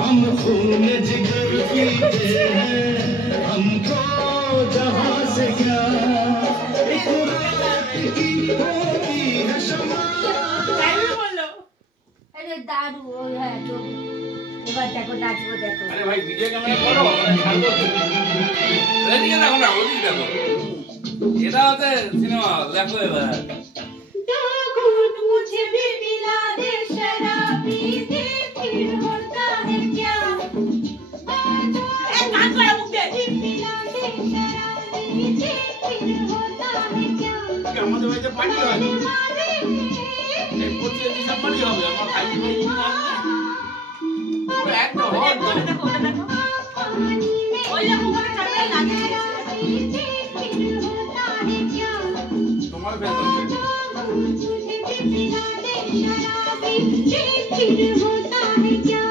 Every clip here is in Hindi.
हम खून जिगर पीते हैं, हमको जहां से क्या एक रात की होती है शमा। अरे दारू वो है जो এবার দেখো নাচবো দেখো। আরে ভাই ভিডিও ক্যামেরা করো, মানে ছাড়বো তো। এদিকে দেখো না, ওদিকে দেখো। এটা হচ্ছে সিনেমা, দেখো এবার। मुझे भी पिला दे शराबी दे फिर होता है क्या ए नाच रहा मुझे पिला दे शराबी दे फिर होता है क्या আমাদের বাড়িতে পার্টি হয় এই পঁচিশে ডিসেম্বরই হবে আমার ভাই ভাই না একটা হয় তো দেখো ওই যে ওখানে ক্যামেরা লাগিয়ে তোমার ভেতর फिर होता है क्या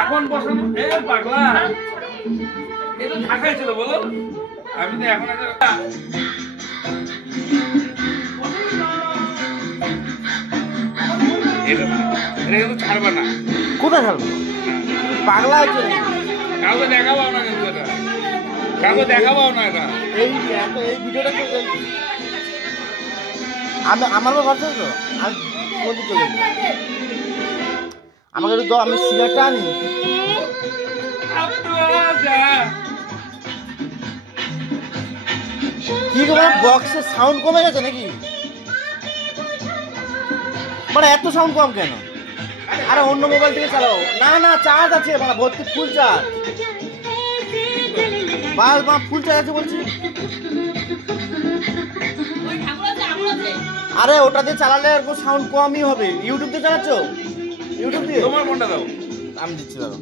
এখন বসানো এ পাগলা এটা ঢাকায় ছিল বলো আমি তো এখন এটা কিন্তু ছাড়বা না কোথায় ছাড়বো পাগলা আছে কাউকে দেখাবো না কিন্তু এটা কাউকে দেখাবো না এটা এই ভিডিওটা আমি আমার ভরসা তো আমি কোন চলে আমাকে একটু দাও আমি সিগারেটটা আনি কি তোমার বক্সের সাউন্ড কমে গেছে নাকি মানে এত সাউন্ড কম কেন আরে অন্য মোবাইল থেকে চালাও না না চার্জ আছে মানে ভর্তি ফুল চার্জ বাল বা ফুল চার্জ আছে বলছি আরে ওটা দিয়ে চালালে আর সাউন্ড কমই হবে ইউটিউব দিয়ে চালাচ্ছ ইউটিউব দিয়ে তোমার ফোনটা দাও আমি দিচ্ছি দাও